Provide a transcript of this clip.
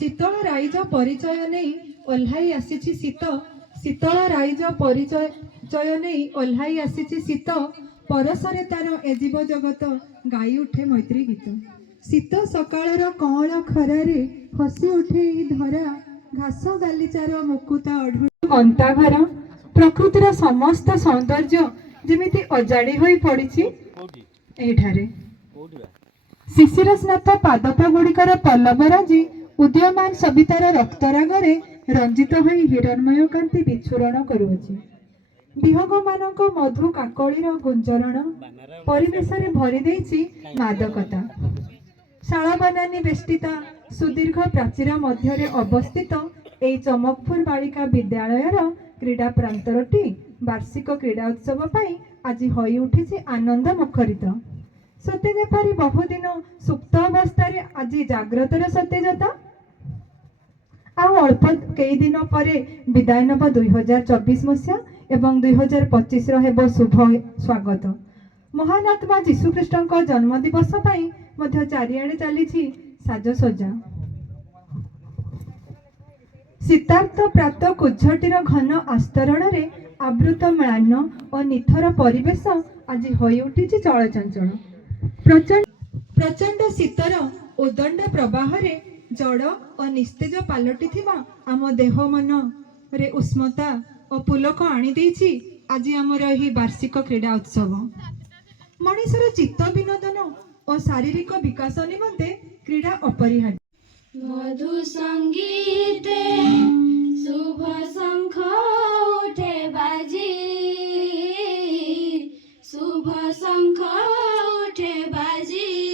शीतल rise परिचय नहीं ओह्लाई आसी शीत शीतल राइज परिचय नहीं ओह्लाई आसी शीत परसरे तार एजीव जगत गाई उठे मैत्री गीत शीत सकाळर कଅଁଳ खरारे हसी उठे धरा घास गालीचार मुकुता अढु अंता घर प्रकृतिर समस्त सौंदर्य जेमिति अजाड़ी होई पड़िछि एठारे शिशिर स्नात पादप गुड़िकर पल्लव राजी उदयमान सवितार रक्तरागरे रंजित होई हिरणमय कांति विच्छुरण करुअछि विहंग मानक मधु काकळीर गुंजरण परिवेश रे भरी देइछि मादकता शाला बनानी बेष्टिता सुदीर्घ प्राचीर मध्य अवस्थित एई चमकपुर बालिका विद्यालयर क्रीड़ा प्रांतरटी वार्षिक क्रीड़ा उत्सव पाई आज होई उठिछि आनंद मुखरित सते जेपरि बहुदिन सुप्त अवस्था आज जाग्रतर सतेजता आउ अल्प कई दिन पर विदाय नब 2024 मसीहा एवं 2025 हेब शुभ स्वागत महानात्मा जीशुख्रीष्ट जन्म दिवस पाई मध्य चारिआडे चली साजसज्जा शीतार्थ प्राप्त कुज्झटीर घन आस्तरण रे आवृत म्लान और निथर परिवेश आज होई उठिछि चलचंचल प्रचंड शीतर उदंड प्रवाह रे जड़ और निस्तेज पालटी थिबा आम देह मन रे उष्मता और पुलक आनी देछि आज आमर एही वार्षिक क्रीड़ा उत्सव मनीषर चित्त विनोदन और शारीरिक विकास निमंते क्रीड़ा अपरिहार्य मधु संगीते शुभ शंख उठे बाजी शुभ शंख उठे बाजी